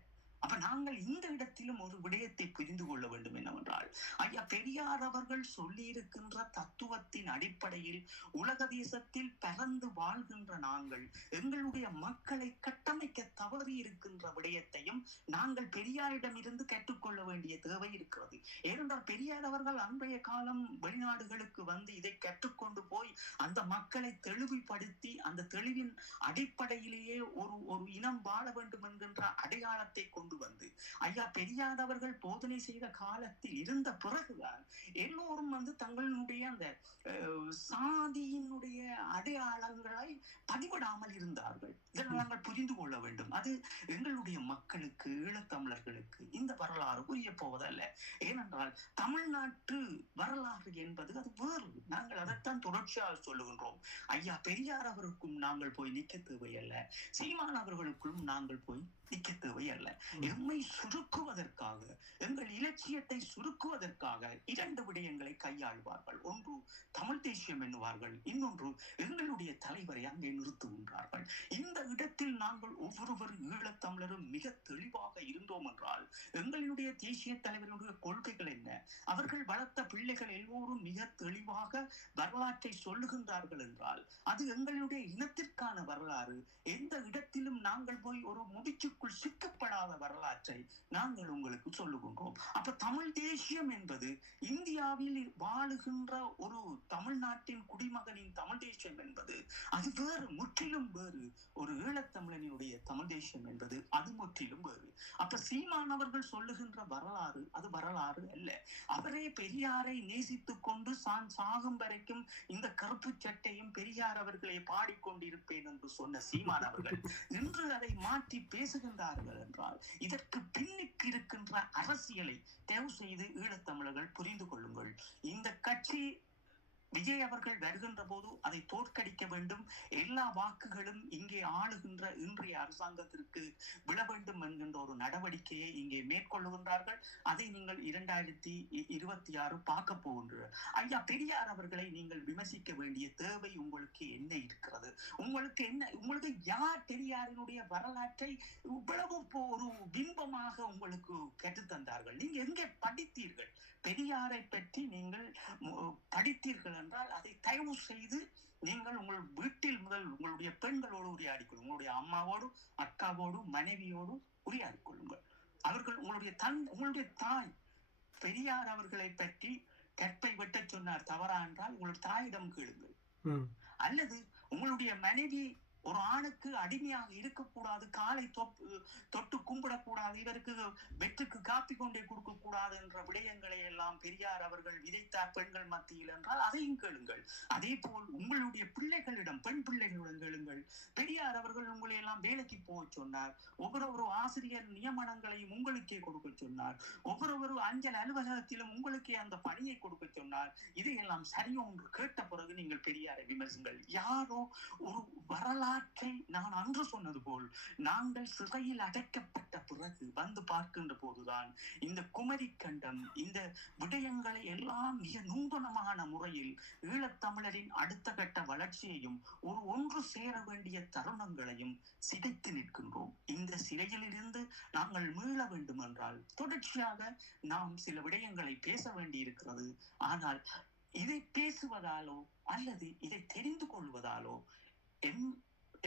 அப்ப நாங்கள் இந்த இடத்திலும் ஒரு விடயத்தை புரிந்து கொள்ள வேண்டும் என்னவென்றால், ஐயா பெரியார் அவர்கள் சொல்லி இருக்கின்ற தத்துவத்தின் அடிப்படையில் உலக தேசத்தில் பறந்து வாழ்கின்ற நாங்கள் எங்களுடைய மக்களை கட்டமைக்க தவறி இருக்கின்ற விடயத்தையும் நாங்கள் பெரியாரிடம் இருந்து கற்றுக்கொள்ள வேண்டிய தேவை இருக்கிறது. ஏனென்றால் பெரியார் அவர்கள் அன்றைய காலம் வெளிநாடுகளுக்கு வந்து இதை கற்றுக்கொண்டு போய் அந்த மக்களை தெளிவுபடுத்தி அந்த தெளிவின் அடிப்படையிலேயே ஒரு இனம் வாழ வேண்டும் என்கின்ற அடையாளத்தை கொண்டு வந்து ஐயா பெரியார் அவர்கள் போதனை செய்த காலத்தில் இருந்த பிறகுதான் எல்லோரும் வந்து தங்களுடைய அந்த சாதியினுடைய அடையாளங்களை பதிவிடாமல் இருந்தார்கள். இதனால் நாங்கள் புரிந்து கொள்ள வேண்டும். அது எங்களுடைய மக்களுக்கு, ஈழத்தமிழர்களுக்கு இந்த வரலாறு புரிய போவதல்ல. ஏனென்றால் தமிழ்நாட்டு வரலாறு என்பது அது வேறு. நாங்கள் அதைத்தான் தொடர்ச்சியாக சொல்லுகின்றோம். ஐயா பெரியார் அவருக்கும் நாங்கள் போய் நிற்க தேவையல்ல, சீமான் அவர்களுக்கும் நாங்கள் போய் நிற்க தேவையல்ல. எம்மை சுருக்குவதற்காக, எங்கள் இலட்சியத்தை சுருக்குவதற்காக இரண்டு விடயங்களை கையாள்வார்கள். ஒன்று தமிழ் தேசியம் என்னுவார்கள், இன்னொன்று எங்களுடைய தலைவரை அங்கே நிறுத்துகின்றார்கள். இந்த இடத்தில் நாங்கள் ஒவ்வொருவர் ஈழத்தமிழரும் மிக தெளிவாக இருந்தோம் என்றால் எங்களுடைய தேசிய தலைவருடைய கொள்கைகள் என்ன, அவர்கள் வளர்த்த பிள்ளைகள் எல்லோரும் மிக தெளிவாக வரலாற்றை சொல்லுகின்றார்கள் என்றால் அது எங்களுடைய இனத்திற்கான வரலாறு. எந்த இடத்திலும் நாங்கள் போய் ஒரு முடிச்சுக்குள் சிக்கப்படாத வரலாற்றை நாங்கள் உங்களுக்கு சொல்லுகின்றோம். அப்ப தமிழ் தேசியம் என்பது இந்தியாவில் வாழுகின்ற ஒரு தமிழ்நாட்டின் குடிமகனின் தமிழ் தேசியம் என்பது அது வேறு, முற்றிலும் வேறு. ஒரு ஈழத்தமிழனுடைய தமிழ் தேசியம் என்பது அது முற்றிலும் வேறு. அப்ப சீமானவர்கள் சொல்லுகின்ற வரலாறு அது வரலாறு அல்ல. அவரே பெரியாரை நேசித்துக் கொண்டு சாகும் வரைக்கும் இந்த கருப்பு சட்டையும் பெரியார் அவர்களை பாடிக்கொண்டிருப்பேன் என்று சொன்ன சீமானவர்கள் இன்று அதை மாற்றி பேசுகின்றார்கள் என்றால் இதற்கு பின்னுக்கு இருக்கின்ற அரசியலை தேர்வு செய்து ஈழத்தமிழர்கள் புரிந்து கொள்ளுங்கள். இந்த கட்சி விஜய் அவர்கள் வருகின்ற போது அதை தோற்கடிக்க வேண்டும், எல்லா வாக்குகளும் இங்கே ஆளுகின்ற இன்றைய அரசாங்கத்திற்கு விழ வேண்டும் என்கின்ற ஒரு நடவடிக்கையை இங்கே மேற்கொள்ளுகின்றார்கள். அதை நீங்கள் 2026 பார்க்க போகின்றனர். ஐயா பெரியார் அவர்களை நீங்கள் விமர்சிக்க வேண்டிய தேவை உங்களுக்கு என்ன இருக்கிறது? உங்களுக்கு யார் பெரியாரினுடைய வரலாற்றை இவ்வளவு ஒரு பிம்பமாக உங்களுக்கு கற்றுத்தந்தார்கள்? நீங்க எங்கே படித்தீர்கள்? பெரியாரை பற்றி நீங்கள் படித்தீர்கள் என்றால் அதை தயவு செய்து நீங்கள் உங்கள் வீட்டில் முதல் உங்களுடைய பெண்களோடு உரையாடிக்கொள்ளுங்கள், உங்களுடைய அம்மாவோடு, அக்காவோடு, மனைவியோடு உரையாடிக் கொள்ளுங்கள். அவர்கள் உங்களுடைய தாய் பெரியார் அவர்களை பற்றி கற்பை வெட்ட சொன்னார் தவறா என்றால் உங்களுடைய தாயிடம் கேளுங்கள். அல்லது உங்களுடைய மனைவி ஒரு ஆணுக்கு அடிமையாக இருக்கக்கூடாது, காலை தொட்டு கும்பிடக்கூடாது, இவருக்கு வெற்றுக்கு காப்பி கொண்டே கொடுக்க கூடாது என்ற விடயங்களை எல்லாம் பெரியார் அவர்கள் விதைத்தார் பெண்கள் மத்தியில் என்றால் அதையும் கேளுங்கள். அதே போல் உங்களுடைய பிள்ளைகளிடம், பெண் பிள்ளைகளிடம் கேளுங்கள். பெரியார் அவர்கள் உங்களை எல்லாம் வேலைக்கு போக சொன்னார். ஒவ்வொரு ஆசிரியர் நியமனங்களையும் உங்களுக்கே கொடுக்க சொன்னார். ஒவ்வொரு அஞ்சல் அலுவலகத்திலும் உங்களுக்கே அந்த பணியை கொடுக்க சொன்னார். இதையெல்லாம் சரியோ என்று கேட்ட பிறகு நீங்கள் பெரியாரை விமர்சுங்கள். யாரோ ஒரு வரலாற்றை நான் அன்று சொன்னது போல் நாங்கள் சிறையில் அடைக்கப்பட்ட பிறகு வந்து பார்க்கின்ற போதுதான் இந்த குமரி கண்டம் இந்த விடயங்களை எல்லாம் மிக நூதனமான முறையில் ஈழத்தமிழரின் அடுத்த கட்ட வளர்ச்சியையும் ஒன்று சேர வேண்டிய தருணங்களையும் சிதைத்து நிற்கின்றோம். இந்த சிறையில் இருந்து நாங்கள் மீள வேண்டும் என்றால் தொடர்ச்சியாக நாம் சில விடயங்களை பேச வேண்டி இருக்கிறது. ஆனால் இதை பேசுவதாலோ அல்லது இதை தெரிந்து கொள்வதாலோ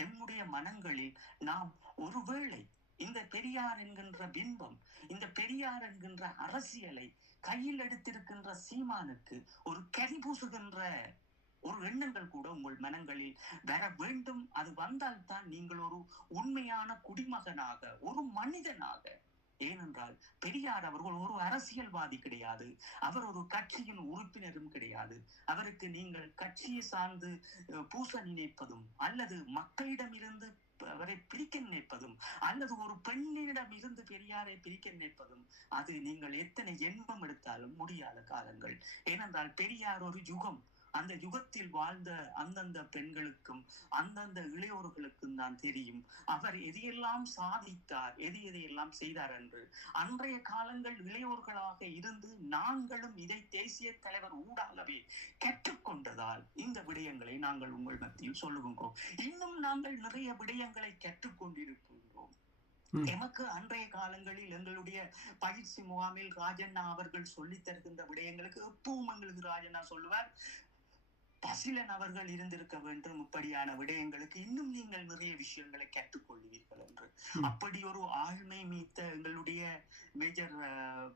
எம்முடைய மனங்களில் நாம் ஒருவேளை இந்த பெரியார் என்கின்ற பிம்பம், இந்த பெரியார் என்கின்ற அரசியலை கையில் எடுத்திருக்கின்ற சீமானுக்கு ஒரு கரி பூசுகின்ற ஒரு எண்ணங்கள் கூட உங்கள் மனங்களில் வர வேண்டும். அது வந்தால்தான் நீங்கள் ஒரு உண்மையான குடிமகனாக, ஒரு மனிதனாக, ஏனென்றால் பெரியார் அவர்கள் ஒரு அரசியல்வாதி கிடையாது, அவர் ஒரு கட்சியின் உறுப்பினரும் கிடையாது. அவருக்கு நீங்கள் கட்சியை சார்ந்து பூச நினைப்பதும் அல்லது மக்களிடமிருந்து அவரை பிரிக்க நினைப்பதும் அல்லது ஒரு பெண்ணிடம் இருந்து பெரியாரை பிரிக்க நினைப்பதும் அது நீங்கள் எத்தனை ஜென்மம் எடுத்தாலும் முடியாத காலங்கள். ஏனென்றால் பெரியார் ஒரு யுகம், அந்த யுகத்தில் வாழ்ந்த அந்தந்த பெண்களுக்கும் அந்தந்த இளையோர்களுக்கும் தான் தெரியும் அவர் எதையெல்லாம் சாதித்தார், எதையெல்லாம் செய்தார் என்று. அன்றைய காலங்கள் இளையோர்களாக இருந்து நாங்களும் இதை தேசிய தலைவர் ஊடாகவே கற்றுக்கொண்டதால் இந்த விடயங்களை நாங்கள் உங்கள் மத்தியில் சொல்லுகின்றோம். இன்னும் நாங்கள் நிறைய விடயங்களை கற்றுக்கொண்டிருக்கின்றோம். எமக்கு அன்றைய காலங்களில் எங்களுடைய பயிற்சி முகாமில் ராஜண்ணா அவர்கள் சொல்லி தருகின்ற விடயங்களுக்கு எப்பவும் எங்களுக்கு ராஜண்ணா சொல்லுவார், பசிலன் அவர்கள் இருந்திருக்க வேண்டும், இப்படியான விடயங்களுக்கு இன்னும் நீங்கள் நிறைய விஷயங்களை கற்றுக்கொள்வீர்கள் என்று. அப்படி ஒரு ஆழ்மை மீத்த எங்களுடைய மேஜர்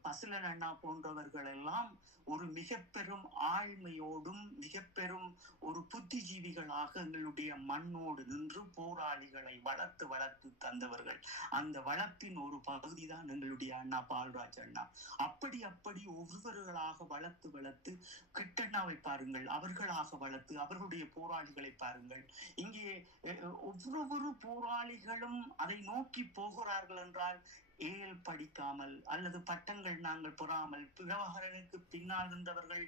பசிலன் அண்ணா போன்றவர்கள் எல்லாம் ஒரு மிக பெரும் ஆழ்மையோடும் மிக பெரும் ஒரு புத்திஜீவிகளாக எங்களுடைய மண்ணோடு நின்று போராளிகளை வளர்த்து தந்தவர்கள். அந்த வளர்ப்பின் ஒரு பகுதி தான் எங்களுடைய அண்ணா பால்ராஜ் அண்ணா. அப்படி ஒவ்வொருவர்களாக வளர்த்து கிட்டண்ணாவை பாருங்கள், அவர்களாக வளர்த்து அவர்களுடைய போராளிகளை பாருங்கள். இங்கே ஒவ்வொரு போராளிகளும் அதை நோக்கி போகிறார்கள் என்றால் ஏல் படிக்காமல் அல்லது பட்டங்கள் நாங்கள் பெறாமல் பிரபாகரனுக்கு பின்னால் இருந்தவர்கள்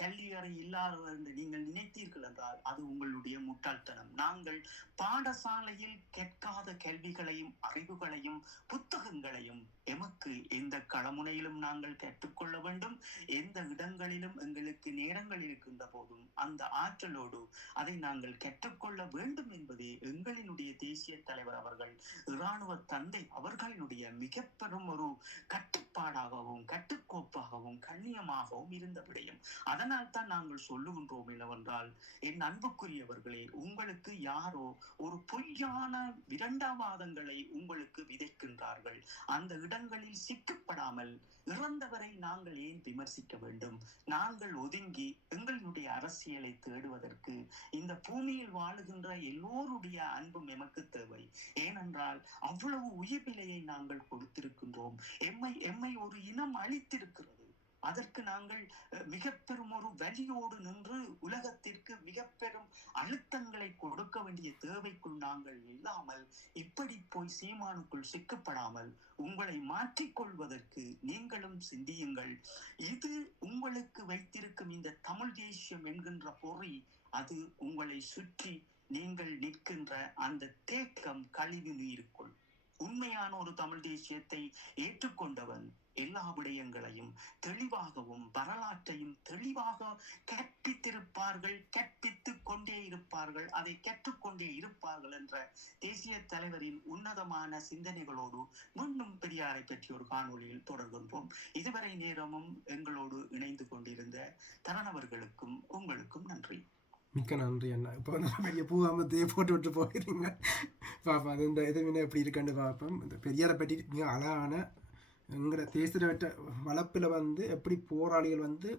கல்வி அறை இல்லாதவர் என்று நீங்கள் நினைத்தீர்கள் என்றால் அது உங்களுடைய முட்டாள்தனம். நாங்கள் பாடசாலையில் கேட்காத கல்விகளையும் அறிவுகளையும் புத்தகங்களையும் எமக்கு எந்த களமுனையிலும் நாங்கள் கற்றுக்கொள்ள வேண்டும். எந்த இடங்களிலும் எங்களுக்கு நேரங்கள் இருக்கின்ற போதும் அந்த ஆற்றலோடு அதை நாங்கள் கற்றுக்கொள்ள வேண்டும் என்பதே எங்களினுடைய தேசிய தலைவர் அவர்கள், இராணுவ தந்தை அவர்களினுடைய மிக பெரும் ஒரு கட்டுப்பாடாகவும் கட்டுக்கோப்பாகவும் கண்ணியமாகவும் இருந்த விடயம். அதனால் தான் நாங்கள் சொல்லுகின்றோம் என்னவென்றால், என் அன்புக்குரியவர்களே, உங்களுக்கு யாரோ ஒரு பொய்யான விரண்டாவாதங்களை உங்களுக்கு விதைக்கின்றார்கள். அந்த இடங்களில் சிக்கப்படாமல் இறந்தவரை நாங்கள் ஏன் விமர்சிக்க வேண்டும்? நாங்கள் ஒதுங்கி எங்களுடைய அரசியலை தேடுவதற்கு இந்த பூமியில் வாழுகின்ற எல்லோருடைய அன்பும் எமக்கு தேவை. ஏனென்றால் அவ்வளவு உயிர் விலையை நாங்கள் கொடுத்திருக்கின்றோம். எம்மை ஒரு இனம் அளித்திருக்கிறது. அதற்கு நாங்கள் மிக பெரும் ஒரு வலியோடு நின்று உலகத்திற்கு மிக பெரும் அழுத்தங்களை கொடுக்க வேண்டிய தேவைக்குள் நாங்கள் இல்லாமல் இப்படி போய் சீமானுக்குள் சிக்கப்படாமல் உங்களை மாற்றிக்கொள்வதற்கு நீங்களும் சிந்தியுங்கள். இது உங்களுக்கு வைத்திருக்கும் இந்த தமிழ் தேசியம் என்கின்ற பொறி, அது உங்களை சுற்றி நீங்கள் நிற்கின்ற அந்த தேக்கம் கழிவு நீருக்குள். உண்மையான ஒரு தமிழ் தேசியத்தை ஏற்றுக்கொண்டவன் எல்லா விடயங்களையும் தெளிவாகவும் வரலாற்றையும் தெளிவாக கற்பித்திருப்பார்கள், கற்பித்துக் கொண்டே இருப்பார்கள், அதை கற்றுக்கொண்டே இருப்பார்கள் என்ற தேசிய தலைவரின் உன்னதமான சிந்தனைகளோடு மீண்டும் பெரியாரை பற்றி ஒரு காணொளியில் தொடர்கின்றோம். இதுவரை நேரமும் எங்களோடு இணைந்து கொண்டிருந்த தரணவர்களுக்கும் உங்களுக்கும் நன்றி. மிக்க நன்றி அண்ணா. இப்போ வந்து பெரிய பூகாமத்தையே போட்டு விட்டு போயிருங்க பார்ப்போம். அது இந்த எதுவுமே எப்படி இருக்குன்னு பார்ப்போம். இந்த பெரியாரை பற்றி மிக அழகான எங்களோட தேசிய வளப்பில் வந்து எப்படி போராளிகள் வந்து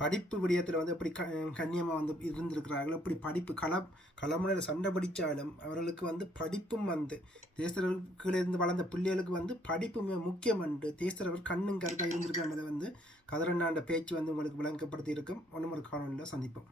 படிப்பு விடயத்தில் வந்து எப்படி கண்ணியமாக வந்து இருந்திருக்கிறார்கள், எப்படி படிப்பு களமுனையில் சண்டை பிடிச்சாலும் அவர்களுக்கு வந்து படிப்பும் வந்து தேசர்களுக்கிலிருந்து வளர்ந்த பிள்ளைகளுக்கு வந்து படிப்பு மிக முக்கியம் என்று தேசரவர் கண்ணும் கருத்தாக இருந்திருக்கின்றதை வந்து கதிரண்ணாண்ட பேச்சு வந்து உங்களுக்கு விளங்கப்படுத்தி இருக்கும். ஒன்றும் ஒரு காணொலியில் சந்திப்போம்.